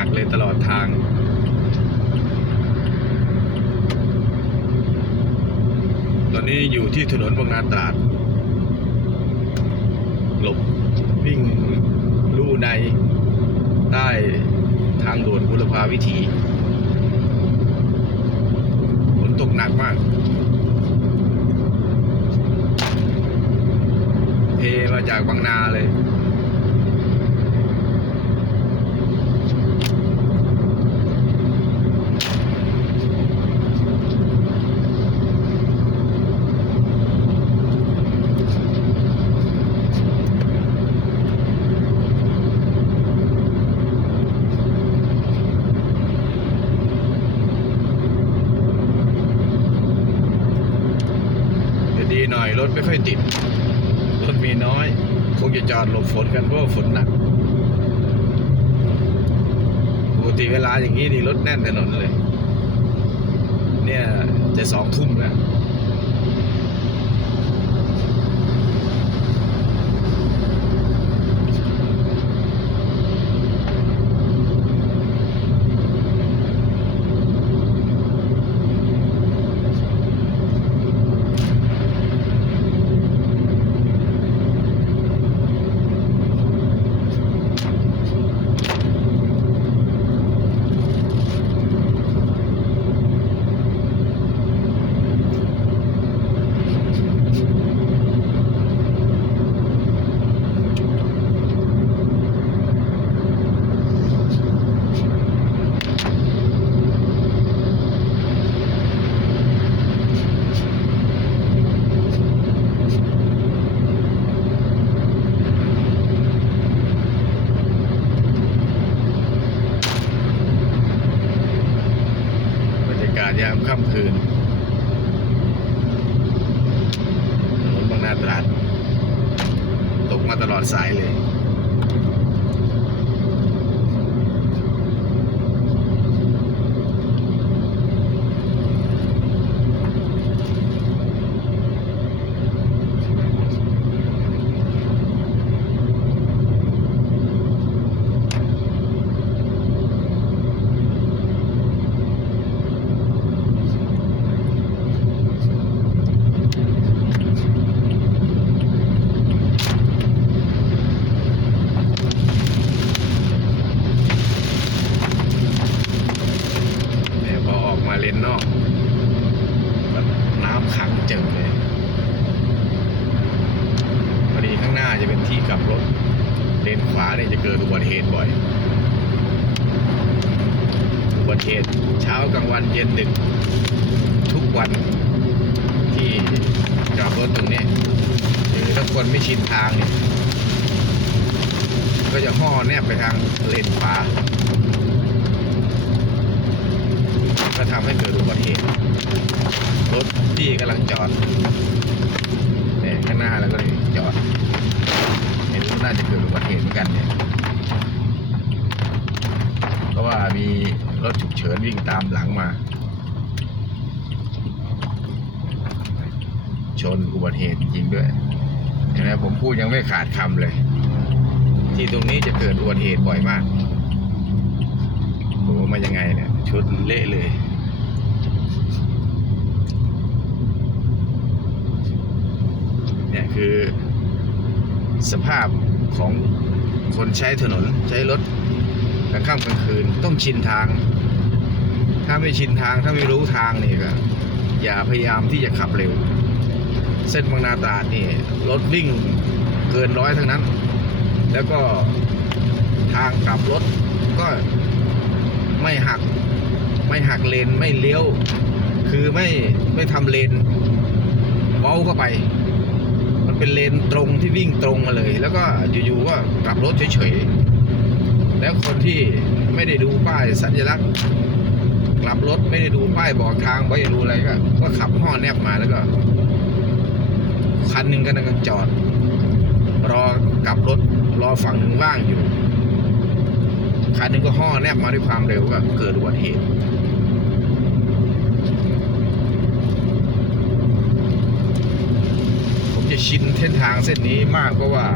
นักเลยตลอดทางตอนนี้อยู่ที่ถนนบางนาตราด หลบวิ่งลู่ใน ใต้ทางด่วนบุรพาวิถีฝนตกหนักมาก เทมาจากบางนาเลย หน่อยรถไม่ค่อยติด รถมีน้อย คงจะจอดหลบฝนกันเพราะฝนหนักปกติเวลาอย่างนี้นี่รถแน่นถนนเลย เนี่ยจะสองทุ่มแล้ว บรรยากาศยามค่ำคืนถนนบางนาตราด ตกมาตล อดสายเลยเนี่ยพอออกมาเลนนอกก็น้ำขังเจิงเลย พอดีข้างหน้าจะเป็นที่กลับรถ เลนขวาเนี่ยจะเกิดอุบัติเหตุบ่อย อุบัติ เช้ากลางวันเย็นดึก ทุกวันที่กลับรถตรงนี้คือถ้าคนไม่ชินทางเนี่ยก็จะห่อแนบไปทางเลนขวาก็ทำให้เกิดอุบัติเหตุรถที่กำลังจอดเนี่ยข้างหน้าแล้วก็เลยจอดเห็นว่าน่าจะเกิดอุบัติเหตุเหมือนกันเนี่ย ราะว่ามีรถฉุกเฉินวิ่งตามหลังมา ชนอุบัติเหตุจริงด้วยเห็นไหมผมพูดยังไม่ขาดคำเลย ที่ตรงนี้จะเกิดอุบัติเหตุบ่อยมากผมว่ามายังไงเนี่ย ชุดเละเลยเนี่ยคือสภาพของคนใช้ถนนใช้รถ กลางค่ำกลางคืนต้องชินทาง ถ้าไม่ชินทางถ้าไม่รู้ทางนี่ก็อย่าพยายามที่จะขับเร็ว เส้นบางนาตราดนี่รถวิ่งเกินร้อยทั้งนั้น แล้วก็ทางกลับรถก็ไม่หักไม่หักเลนไม่เลี้ยว คือไม่ไม่ทำเลนเว้าเข้าไป มันเป็นเลนตรงที่วิ่งตรงมาเลย แล้วก็อยู่ๆก็กลับรถเฉยๆ แล้วคนที่ไม่ได้ดูป้ายสัญลักษณ์กลับรถไม่ได้ดูป้ายบอกทางไม่ได้ดูอะไรก็ก็ขับห่อแนบมาแล้วก็ คันหนึ่งก็นั่งจอด รอกลับรถรอฝั่งหนึ่งว่างอยู่คันหนึ่งก็ห่อแนบมาด้วยความเร็วก็เกิดอุบัติเหตุ ผม จะชินเส้นทางเส้นนี้มากเพราะว่า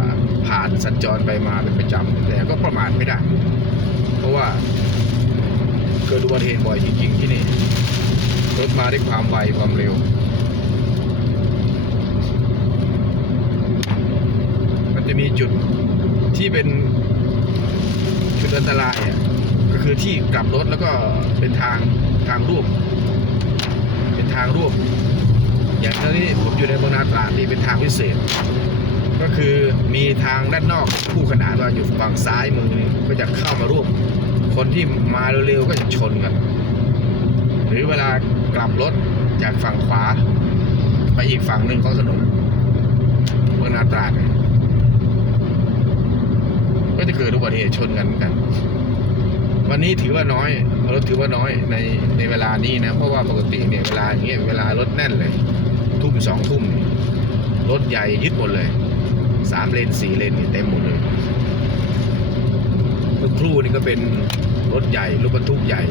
ผ่านสัญจรไปมาเป็นประจำแต่ก็ประมาทไม่ได้ เพราะว่าเกิดอุบัติเหตุบ่อยจริงๆที่นี่รถมาด้วยความไวความเร็ว มันจะมีจุดที่เป็นจุดอันตรายก็คือที่กลับรถแล้วก็เป็นทางทางร่วมเป็นทางร่วม อย่างตอนนี้ผมอยู่ในเมืองนาตราดนี่เป็นทางพิเศษ ก็คือมีทางด้านนอกคู่ขนานว่าอยู่ฝั่งซ้ายมือนี่ก็จะเข้ามาร่วม คนที่มาเร็วๆก็จะชนกัน หรือเวลากลับรถจากฝั่งขวา ไปอีกฝั่งหนึ่งของถนนเมืองนาตราดก็จะเกิดอุบัติเหตุชนกันเหมือนกัน วันนี้ถือว่าน้อยรถถือว่าน้อยในในเวลานี้นะ เพราะว่าปกติเนี่ยเวลาอย่างเงี้ยเวลารถแน่นเลย ทุ่มสองทุ่มรถใหญ่ยึดหมดเลยสามเลนสี่เลนเต็มหมดเลยเมื่อครู่นี่ก็เป็นรถใหญ่รถบรรทุกใหญ่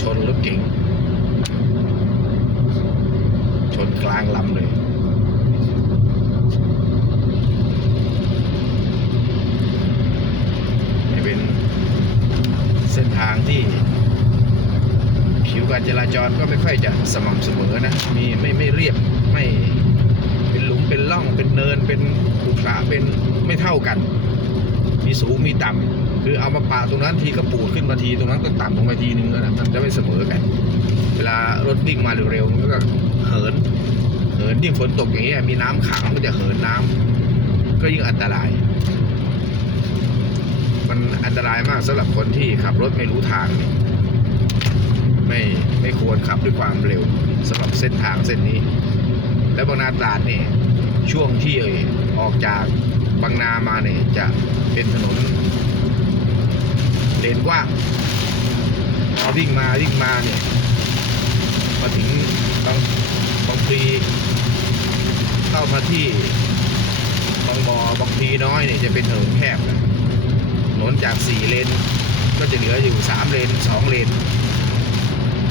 ชนรถเก๋งชนกลางลำเลยนี่เป็นเส้นทางที่ การจราจรก็ไม่ค่อยจะสม่ำเสมอนะ มีไม่ไม่เรียบไม่เป็นหลุมเป็นร่องเป็นเนินเป็นขรุขระเป็นไม่เท่ากัน มีสูงมีต่ำคือเอามาปะตรงนั้นทีก็ปูดขึ้นมาทีตรงนั้นก็ต่ำลงมาทีนึงนะมันจะไม่เสมอกัน เวลารถวิ่งมาเร็วๆมันก็เหินเหินยิ่งฝนตกอย่างเงี้มีน้ำขังมันจะเหินน้ำก็ยิ่งอันตราย มันอันตรายมากสำหรับคนที่ขับรถไม่รู้ทางเนี่ย ไม่ไม่ควรขับด้วยความเร็วสำหรับเส้นทางเส้นนี้ แล้วบางนาตราดเนี่ยช่วงที่ออกจากบางนามาเนี่ยจะเป็นถนนเลนกว้างพอวิ่งมาวิ่งมาเนี่ยมาถึงบางบางพลีเข้ามาที่บางบอบางพลีน้อยเนี่ยจะเป็นถนนแคบนะถนนจากสี่เลนก็จะเหลืออยู่สามเลนสองเลน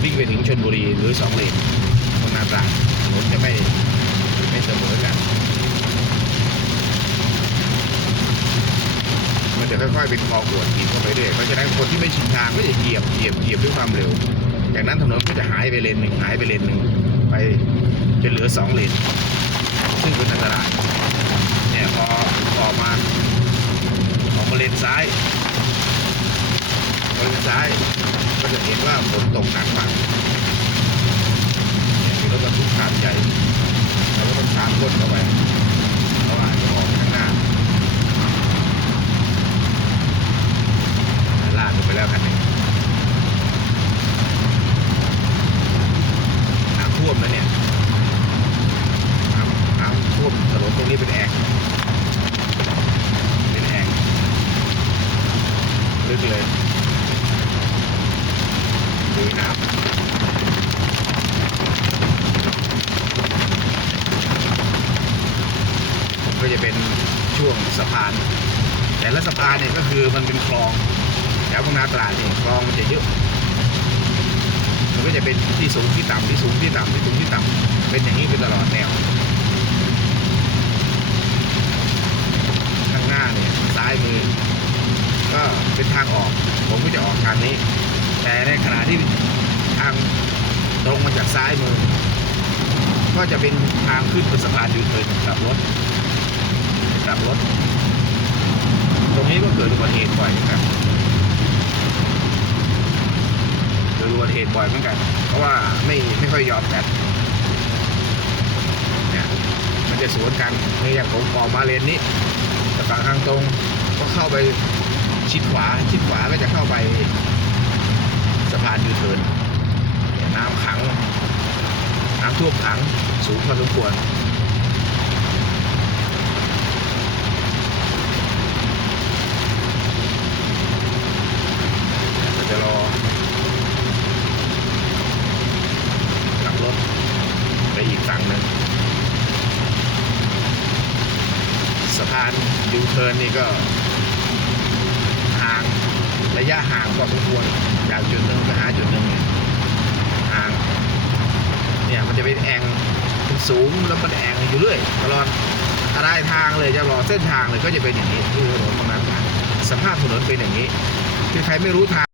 วิ่งไปถึงชนบุรีหรือสองเลนตรงนาตราดถนนจะไม่ไม่เสมอกันมันจะค่อยๆเป็นคอขวดถีบเข้าไปเรื่อยเพราะฉะนั้นคนที่ไม่ชินทางก็จะเหยียบเหยียบเหยียบด้วยความเร็วจากนั้นถนนก็จะหายไปเลนหนึ่งหายไปเลนหนึ่งไปจนเหลือสองเลนซึ่งเป็นอันตรายเนี่ยพอออมาออกมาเลนซ้ายมาเลนซ้าย ก็จะเห็นว่าฝนตกหนักมากมีรถบรรทุกขนาดใหญ่แล้วก็ต้องชาร์จก้นเข้าไปเพราะว่าจะออกข้างหน้าลากลงไปแล้วคันนี้น้ำท่วมแล้วเนี่ย น้ำน้ำท่วมถนนตรงนี้เป็นแอ่งเป็นแอ่งลึกเลย ลุยน้ำก็จะเป็น ช่วงสะพาน แต่ละสะพานเนี่ยก็คือมันเป็นคลองแถวบางนาตราดเนี่ยคลองมันจะเยอะมันก็จะเป็นที่สูงที่ต่ำที่สูงที่ต่ำที่สูงที่ต่ำเป็นอย่างนี้เป็นตลอดแนวข้างหน้าเนี่ยซ้ายมือ ก็เป็นทางออก ผมก็จะออกทางนี้ แต่ในขณะที่ทางตรงมาจากซ้ายมือ ก็จะเป็นทางขึ้นบนสะพานยูเทิร์นกลับรถ กลับรถ ตรงนี้ก็เกิดอุบัติเหตุบ่อยเหมือนกันเกิดอุบัติเหตุบ่อยเหมือนกัน เพราะว่าไม่ไม่ค่อยยอมกันเนี่ยมันจะสวนกันในอย่างผมออกมาเลนนี้แต่ฝั่งทางตรงก็เข้าไปชิดขวาชิดขวาก็จะเข้าไปสะพานยูเทิร์นน้ำขังน้ำท่วมขังสูงพอสมควรเราจะรอกลับรถไปอีกฝั่งหนึ่งสะพานยู เทินนี่ก็ห่างระยะห่างพอสมควรจากจุดหนึ่งไปหาจุดหนึ่งห่างเนี่ยมันจะเป็นแองสูงแล้วมันแองอยู่เรื่อยตลอดรายทางเลยจะรอเส้นทางเลยก็จะเป็นอย่างนี้ที่ถนนตรงนั้นสภาพถนนเป็นอย่างนี้คือใครไม่รู้ทาง